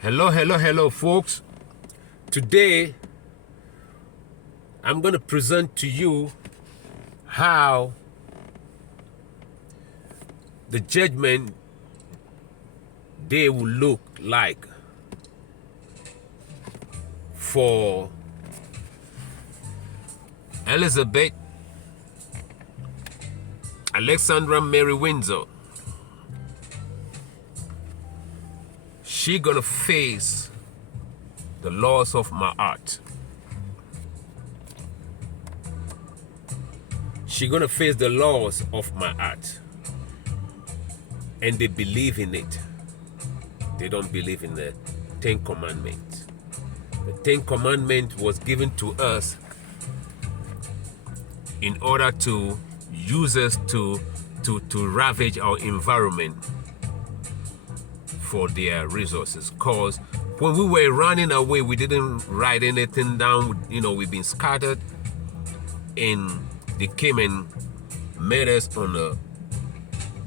Hello, folks. Today, I'm going to present to you how the judgment day will look like for Elizabet Alexandra Mary Windsor. She gonna face the laws of Maat. She gonna face the laws of Maat. And they believe in it. They don't believe in the Ten Commandments. The Ten Commandments was given to us in order to use us to ravage our environment for their resources. Because when we were running away, we didn't write anything down. We've been scattered, and they came and met us on the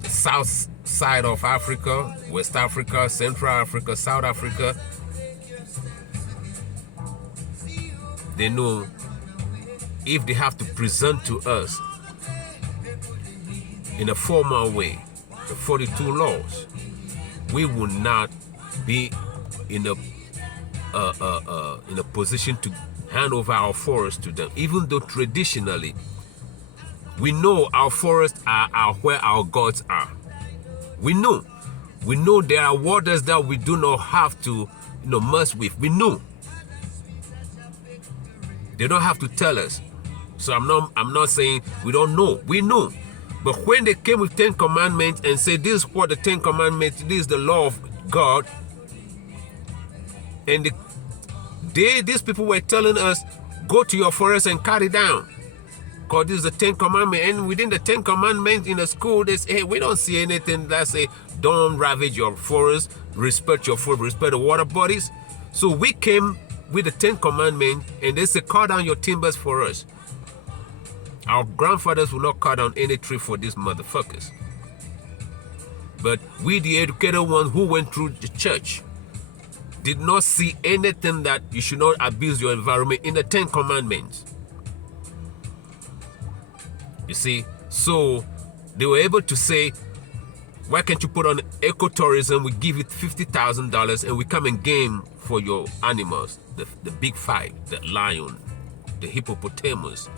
south side of Africa, West Africa, Central Africa, South Africa. They know if they have to present to us in a formal way the 42 laws, we will not be in a position to hand over our forests to them, even though traditionally we know our forests are where our gods are. We know there are waters that we do not have to mess with. We know. They don't have to tell us. So I'm not saying we don't know. We know. But when they came with 10 commandments and said, this is what the 10 commandments, this is the law of God, and these people were telling us, go to your forest and cut it down, because this is the 10 commandments. And within the 10 commandments in the school, they say, hey, we don't see anything that say, don't ravage your forest, respect your forest, respect the water bodies. So we came with the 10 commandments, and they say, cut down your timbers for us. Our grandfathers will not cut down any tree for these motherfuckers. But we, the educated ones who went through the church, did not see anything that you should not abuse your environment in the 10 commandments. You see, so they were able to say, why can't you put on ecotourism? We give it $50,000 and we come and game for your animals. The big five, the lion, the hippopotamus,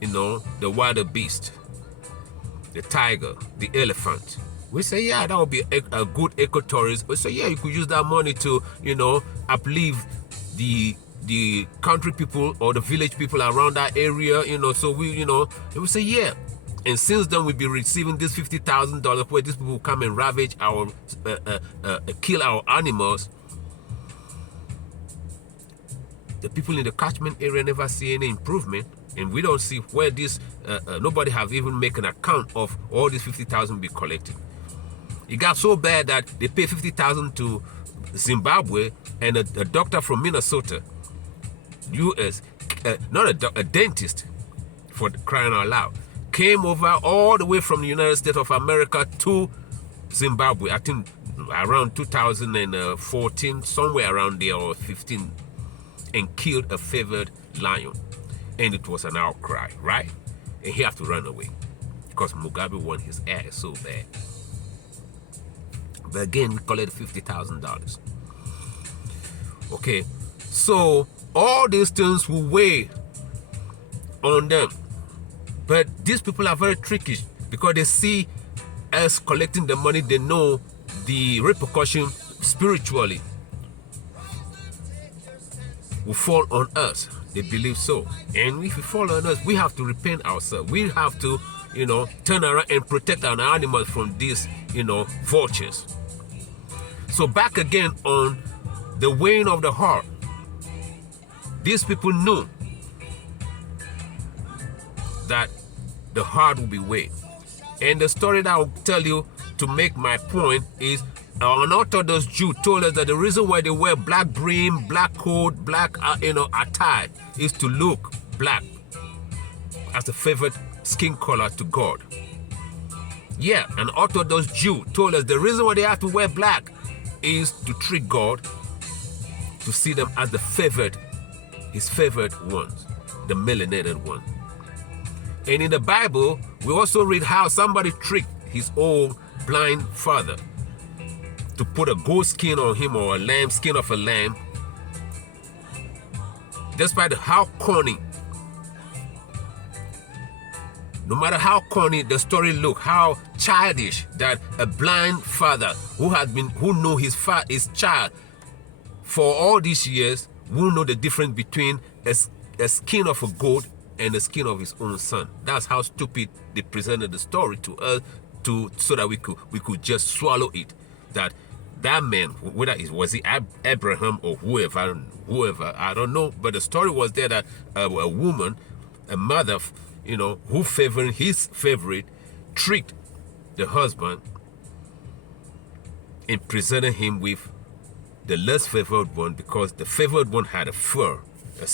the wild beast, the tiger, the elephant. We say, yeah, that would be a good ecotourism. We say, yeah, you could use that money to, uplift the country people or the village people around that area, so we, they would say, yeah. And since then, we've been receiving this $50,000 where these people come and ravage our, kill our animals. The people in the catchment area never see any improvement. And we don't see where this, nobody have even made an account of all this $50,000 be collected. It got so bad that they pay $50,000 to Zimbabwe, and a doctor from Minnesota, US, not a dentist, for crying out loud, came over all the way from the United States of America to Zimbabwe, I think around 2014, somewhere around there, or 15, and killed a favored lion. And it was an outcry, right? And he had to run away because Mugabe won his ass so bad. But again, we collected $50,000. Okay, so all these things will weigh on them. But these people are very tricky because they see us collecting the money. They know the repercussion spiritually will fall on us. They believe so. And if it fall on us, we have to repent ourselves. We have to, turn around and protect our animals from these, vultures. So back again on the weighing of the heart. These people knew that the heart will be weighed. And the story that I'll tell you to make my point is an Orthodox Jew told us that the reason why they wear black brim, black coat, black attire is to look black as a favorite skin color to God. Yeah, an Orthodox Jew told us the reason why they have to wear black is to treat God, to see them as his favored ones, the melanated one. And in the Bible, we also read how somebody tricked his own blind father to put a goat skin on him, or skin of a lamb. Despite how corny, no matter how corny the story look, how childish, that a blind father who knew his child for all these years, will know the difference between a skin of a goat and the skin of his own son. That's how stupid they presented the story to us, so that we could just swallow it. That man, whether it was Abraham or whoever, I don't know, but the story was there that a woman, a mother, who favored his favorite, tricked the husband and presented him with the less favored one, because the favored one had a fur, a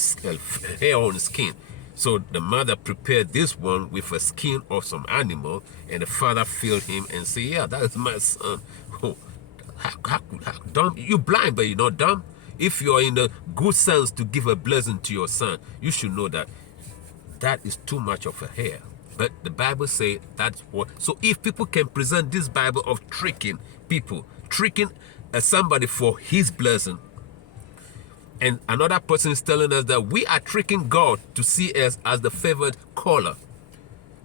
hair on the skin. So the mother prepared this one with a skin of some animal, and the father filled him and said, yeah, that is my son. Oh, how dumb? You're blind, but you're not dumb. If you're in a good sense to give a blessing to your son, you should know that is too much of a hair. But the Bible says that's what. So if people can present this Bible of tricking people, tricking somebody for his blessing, and another person is telling us that we are tricking God to see us as the favored color.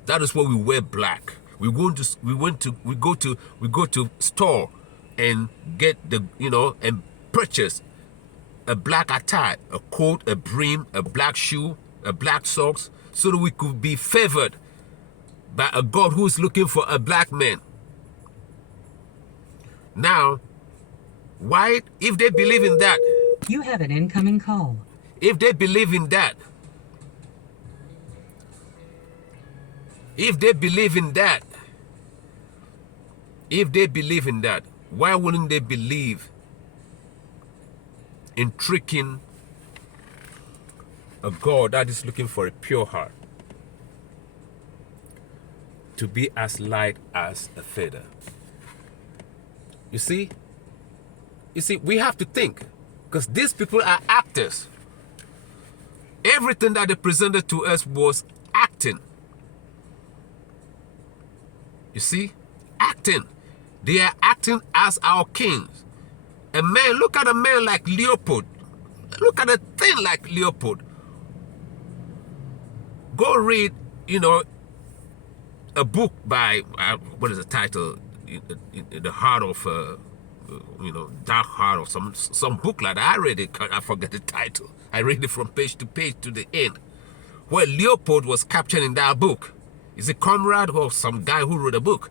That is why we wear black. We go to store and get and purchase a black attire, a coat, a brim, a black shoe, a black socks, so that we could be favored by a God who is looking for a black man. Now, why, if they believe in that? You have an incoming call. If they believe in that, why wouldn't they believe in tricking a God that is looking for a pure heart, to be as light as a feather? You see, we have to think, because these people are actors. Everything that they presented to us was acting. You see, acting. They are acting as our kings. Look at a man like Leopold. Look at a thing like Leopold. Go read, a book by, what is the title? In the heart of, dark heart, or some book like that. I read it, I forget the title. I read it from page to page to the end, where Leopold was captured in that book. Is it Conrad or some guy who wrote a book?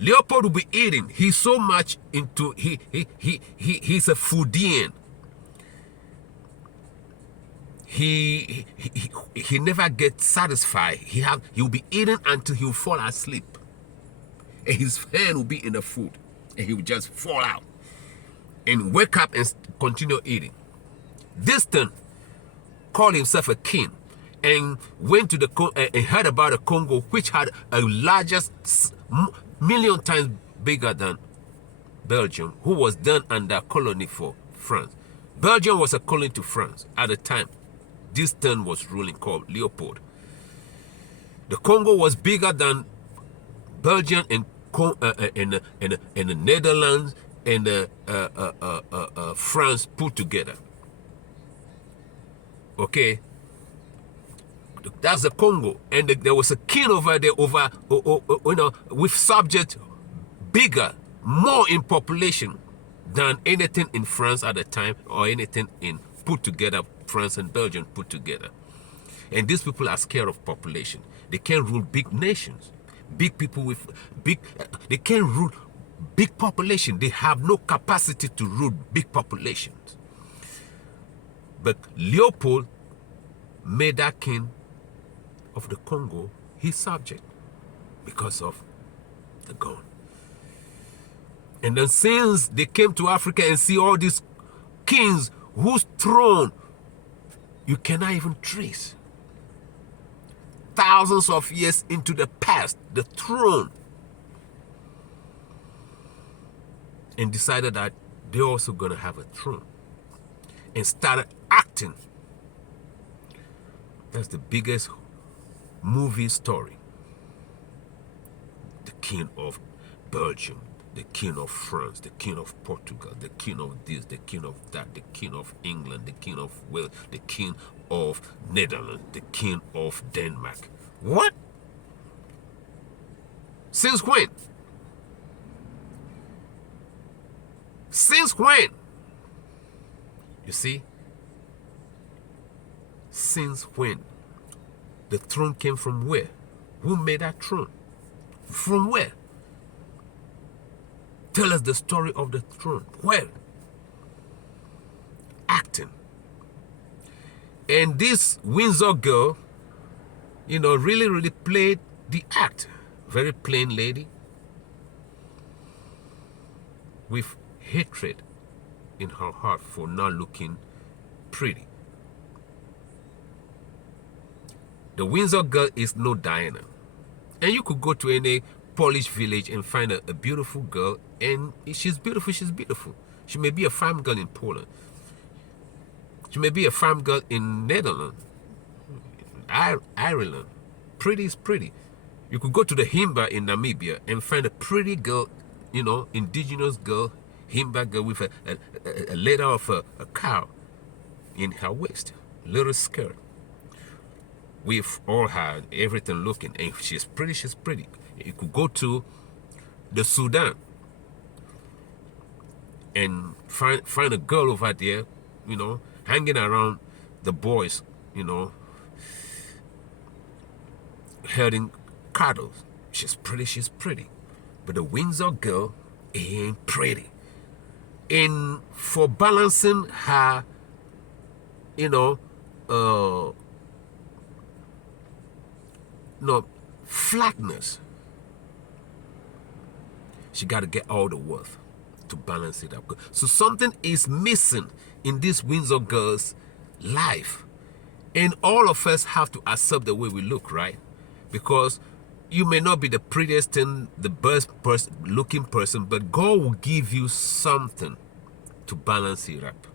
Leopold will be eating. He's so much into, he's a foodian. He never gets satisfied. He'll be eating until he'll fall asleep. And his hand will be in the food. And he'll just fall out. And wake up and continue eating. This thing called himself a king. And went to and heard about the Congo, which had a largest, million times bigger than Belgium, who was then under colony for France. Belgium was a colony to France at the time this turn was ruling, called Leopold. The Congo was bigger than Belgium and the Netherlands and France put together. Okay, that's the Congo, and there was a king over there, with subjects bigger, more in population than anything in France at the time, or anything in put together, France and Belgium put together. And these people are scared of population. They can't rule big nations, big people with big. They can't rule big population. They have no capacity to rule big populations. But Leopold made that king of the Congo his subject because of the gun. And then since they came to Africa and see all these kings whose throne you cannot even trace, thousands of years into the past, the throne and decided that they're also going to have a throne and started acting. That's the biggest movie story. The king of Belgium, the king of France, the king of Portugal, the king of this, the king of that, the king of England, the king of Wales, the king of Netherlands, the king of Denmark. What? Since when? Since when? You see? Since when? The throne came from where? Who made that throne? From where? Tell us the story of the throne. Where? Acting. And this Windsor girl, really played the act. Very plain lady with hatred in her heart for not looking pretty. The Windsor girl is no Diana. And you could go to any Polish village and find a beautiful girl, and she's beautiful, she's beautiful. She may be a farm girl in Poland. She may be a farm girl in Netherlands, Ireland. Pretty is pretty. You could go to the Himba in Namibia and find a pretty girl, indigenous girl, Himba girl with a leather of a cow in her waist, little skirt. We've all had everything looking, and she's pretty, she's pretty. You could go to the Sudan and find a girl over there, hanging around the boys, herding cattle. She's pretty, she's pretty. But the Windsor girl ain't pretty. And for balancing her, flatness, she got to get all the worth to balance it up. So something is missing in this Windsor girl's life. And all of us have to accept the way we look, right? Because you may not be the prettiest and the best looking person, but God will give you something to balance it up.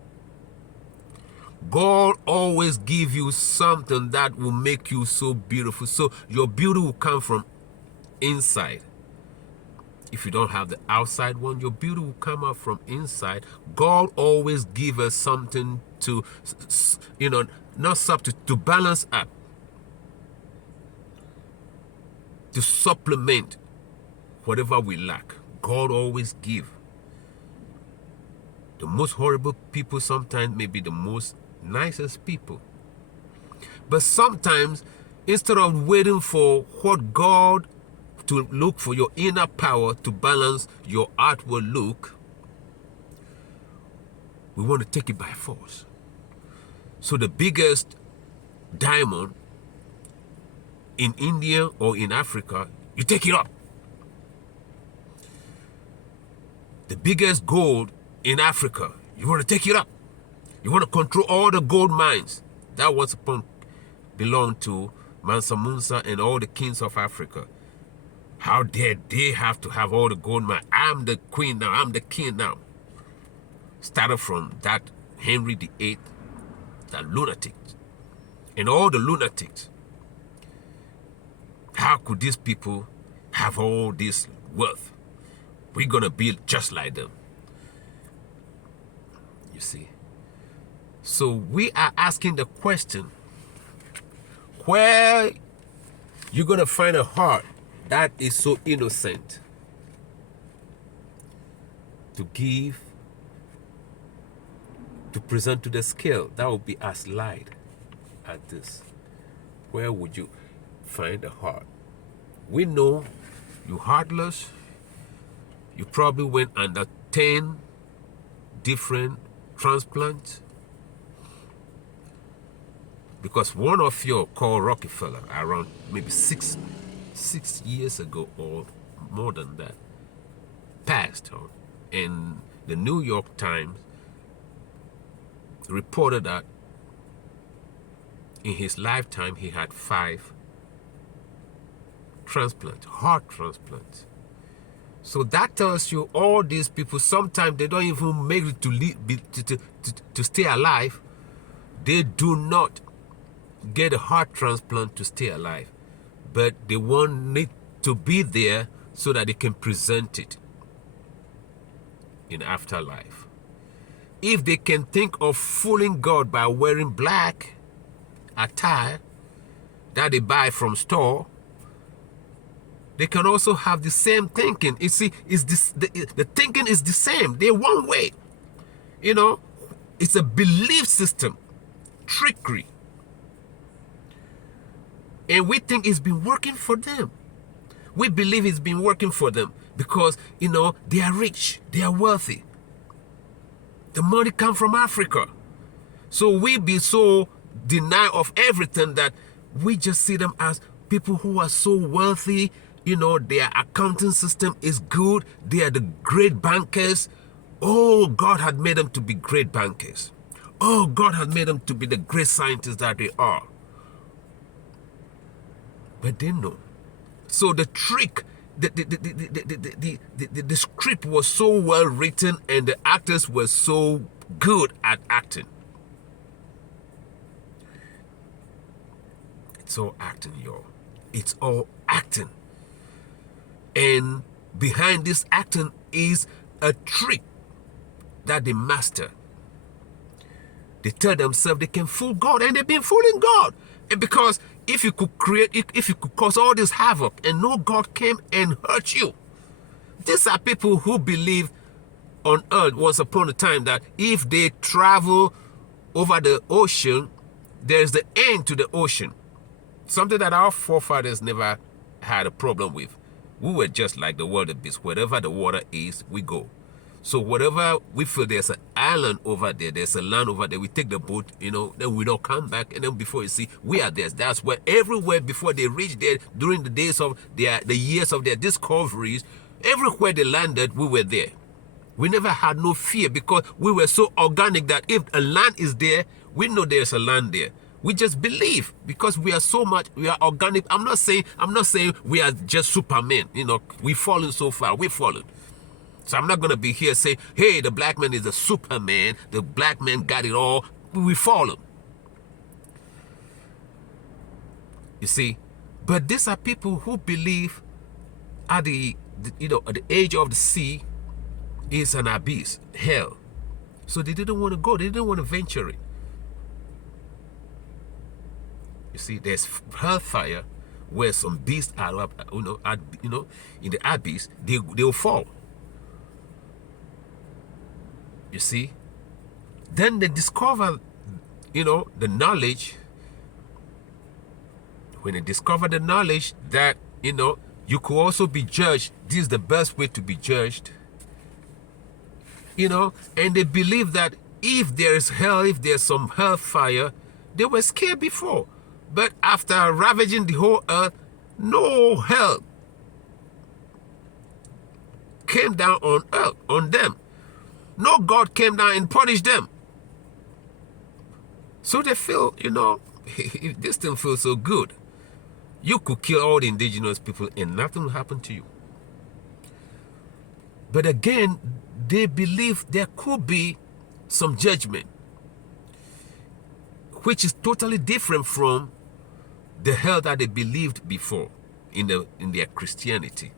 God always give you something that will make you so beautiful. So your beauty will come from inside. If you don't have the outside one, your beauty will come out from inside. God always give us something to, not substitute, to balance up, to supplement whatever we lack. God always give. The most horrible people sometimes may be the most nicest people. But sometimes, instead of waiting for what God to look for your inner power to balance your outward look, we want to take it by force. So the biggest diamond in India or in Africa, you take it up. The biggest gold in Africa, you want to take it up. You want to control all the gold mines that once upon belonged to Mansa Musa and all the kings of Africa. How dare they have to have all the gold mines? I'm the queen now, I'm the king now. Started from that Henry VIII, that lunatic, and all the lunatics. How could these people have all this wealth? We're going to be just like them. You see. So we are asking the question, where you're going to find a heart that is so innocent to give, to present to the scale, that would be as light as this. Where would you find a heart? We know you're heartless. You probably went under 10 different transplants. Because one of you called Rockefeller around maybe six years ago or more than that passed on. And the New York Times reported that in his lifetime he had 5 transplants, heart transplants. So that tells you all these people, sometimes they don't even make it to stay alive. They do not get a heart transplant to stay alive, but they want it to be there so that they can present it in afterlife. If they can think of fooling God by wearing black attire that they buy from store, they can also have the same thinking. You see, the thinking is the same. They're one way. You know, it's a belief system, trickery. And we think it's been working for them. We believe it's been working for them because, you know, they are rich, they are wealthy. The money comes from Africa. So we be so denied of everything that we just see them as people who are so wealthy. You know, their accounting system is good. They are the great bankers. Oh, God had made them to be great bankers. Oh, God had made them to be the great scientists that they are. But they know. So the trick, the script was so well written and the actors were so good at acting. It's all acting, y'all. It's all acting. And behind this acting is a trick that they master. They tell themselves they can fool God, and they've been fooling God. And because if you could cause all this havoc and no God came and hurt you. These are people who believe on earth once upon a time that if they travel over the ocean, there's the end to the ocean. Something that our forefathers never had a problem with. We were just like the wildebeest. Wherever the water is, we go. So whatever we feel there's an island over there, there's a land over there, we take the boat, you know, then we don't come back. And then before you see, we are there. That's where everywhere before they reached there, during the days of the years of their discoveries, everywhere they landed, we were there. We never had no fear because we were so organic that if a land is there, we know there's a land there. We just believe because we are so much, we are organic. I'm not saying we are just Superman. You know, we've fallen so far. We've fallen. So I'm not going to be here saying, hey, the black man is a Superman. The black man got it all. We've fallen. You see, but these are people who believe at the age of the sea is an abyss, hell. So they didn't want to go. They didn't want to venture it. You see, there's hellfire where some beasts are up, in the abyss. They'll fall. You see, then they discover, the knowledge. When they discover the knowledge that, you could also be judged, this is the best way to be judged. And they believe that if there is hell, if there's some hellfire, they were scared before. But after ravaging the whole earth, no hell came down on earth, on them. No God came down and punished them. So they feel, if this thing feels so good, you could kill all the indigenous people and nothing will happen to you. But again, they believe there could be some judgment, which is totally different from the hell that they believed before in their Christianity.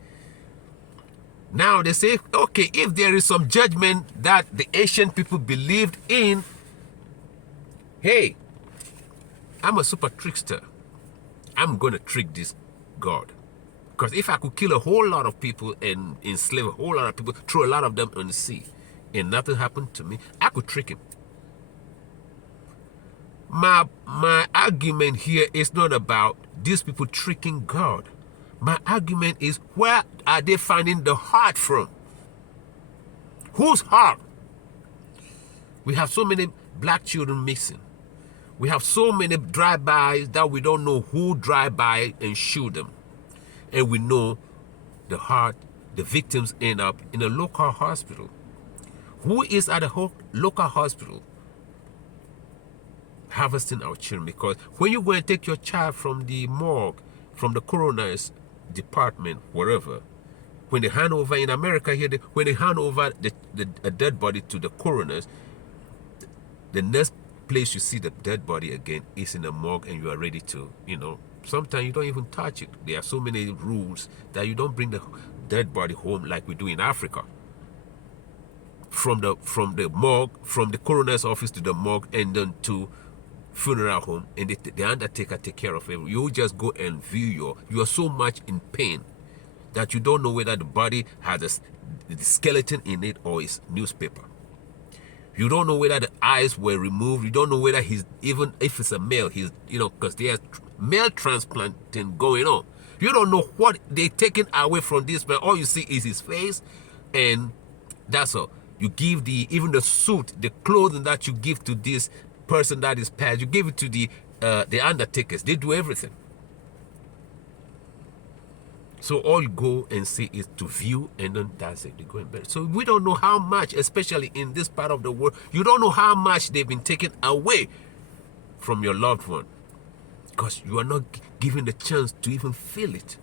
Now they say, okay, if there is some judgment that the ancient people believed in, hey, I'm a super trickster. I'm going to trick this God. Because if I could kill a whole lot of people and enslave a whole lot of people, throw a lot of them on the sea, and nothing happened to me, I could trick him. My argument here is not about these people tricking God. My argument is, where are they finding the heart from? Whose heart? We have so many black children missing. We have so many drive-bys that we don't know who drive by and shoot them. And we know the heart, the victims end up in a local hospital. Who is at a local hospital harvesting our children? Because when you go and take your child from the morgue, from the coroner's department, wherever, when they hand over in America here, when they hand over a dead body to the coroners, the next place you see the dead body again is in the morgue, and you are ready to, sometimes you don't even touch it. There are so many rules that you don't bring the dead body home like we do in Africa. From the morgue, from the coroner's office to the morgue, and then to funeral home, and the undertaker take care of it. You just go and view you are so much in pain that you don't know whether the body has the skeleton in it or is newspaper. You don't know whether the eyes were removed. You don't know whether even if it's a male, because there's male transplanting going on. You don't know what they taken away from this man. All you see is his face, and that's all. You give even the suit, the clothing that you give to this person that is passed, you give it to the undertakers. They do everything. So all you go and see is to view, and then that's it. They go and bury. So we don't know how much, especially in this part of the world, you don't know how much they've been taken away from your loved one, because you are not given the chance to even feel it.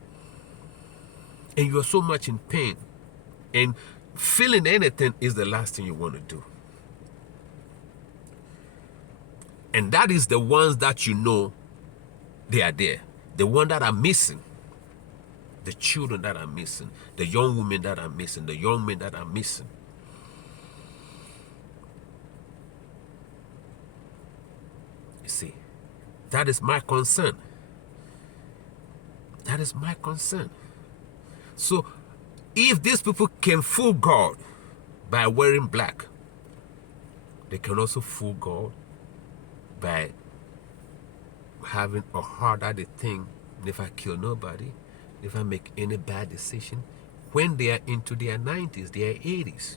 And you are so much in pain. And feeling anything is the last thing you want to do. And that is the ones that they are there. The ones that are missing. The children that are missing, the young women that are missing, the young men that are missing. You see, that is my concern. That is my concern. So, if these people can fool God by wearing black, they can also fool God by having a heart that they think, if I kill nobody, if I make any bad decision, when they are into their 90s, their 80s.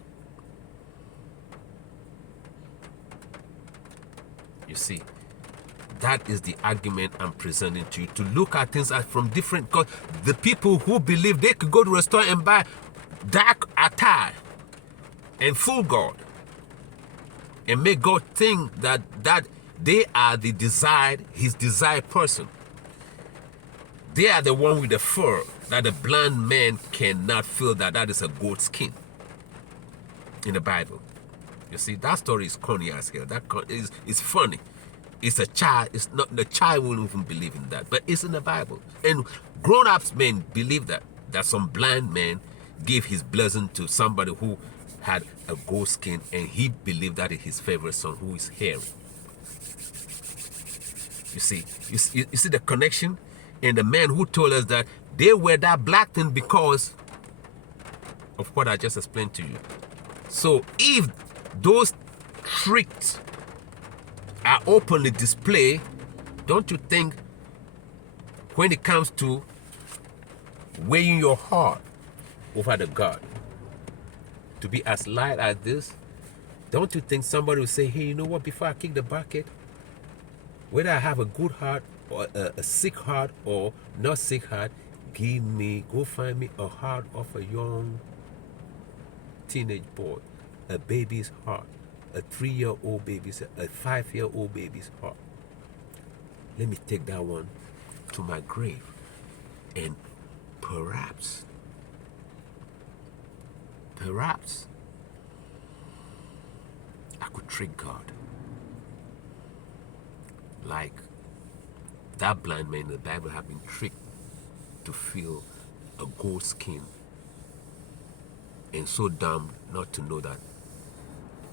You see, that is the argument I'm presenting to you, to look at things from different, because the people who believe they could go to a store and buy dark attire and fool God and make God think that they are his desired person. They are the one with the fur that the blind man cannot feel that is a goat skin in the Bible. You see, that story is corny as hell. That is funny. It's a child. It's not, the child won't even believe in that, but it's in the Bible. And grown-ups men believe that some blind man gave his blessing to somebody who had a goat skin, and he believed that is his favorite son, who is hairy. You see the connection? And the man who told us that they wear that black thing because of what I just explained to you. So if those tricks are openly displayed, don't you think when it comes to weighing your heart over the God to be as light as this, don't you think somebody will say, hey, you know what, before I kick the bucket, whether I have a good heart or a sick heart or not sick heart, go find me a heart of a young teenage boy, a baby's heart, a 3-year-old baby's, a 5-year-old baby's heart. Let me take that one to my grave, and perhaps I could trick God. Like that blind man in the Bible had been tricked to feel a goat skin, and so dumb not to know that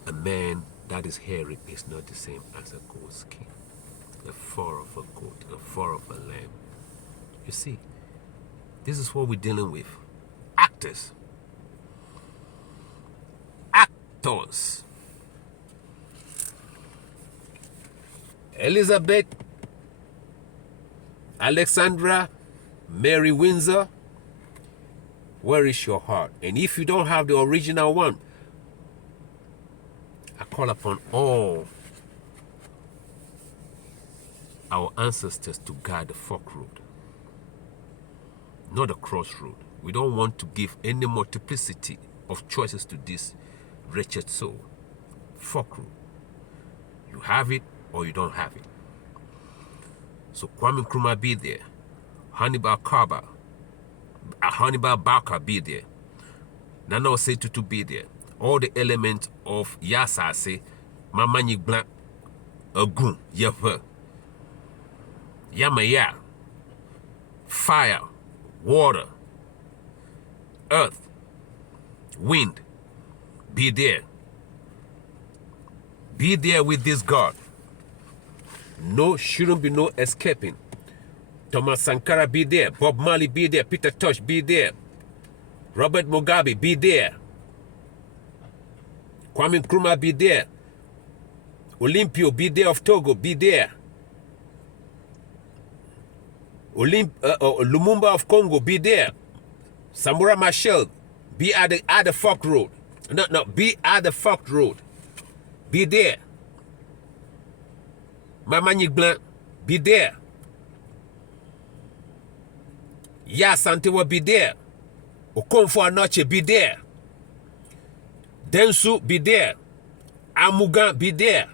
a man that is hairy is not the same as a goat skin, the fur of a goat, the fur of a lamb. You see, this is what we're dealing with. Actors. Elizabet, Alexandra, Mary Windsor, where is your heart? And if you don't have the original one, I call upon all our ancestors to guide the fork road, not the crossroad. We don't want to give any multiplicity of choices to this wretched soul. Fork road. You have it or you don't have it. So Kwame Nkrumah be there. Hannibal Barker be there. Nana say to be there. All the elements of Yasa say, Mamani Blanc, a goon, Yapa, Yamaya, fire, water, earth, wind, be there. Be there with this God. No, shouldn't be no escaping. Thomas Sankara, be there. Bob Marley, be there. Peter Tosh, be there. Robert Mugabe, be there. Kwame Nkrumah, be there. Olympio, be there of Togo, be there. Lumumba of Congo, be there. Samora Machel, be at the Fork Road. No, be at the Fork Road. Be there. Mamani Blanc, be there. Ya Santewa, be there. Okonfo Anoche, be there. Densu, be there. Amugan, be there.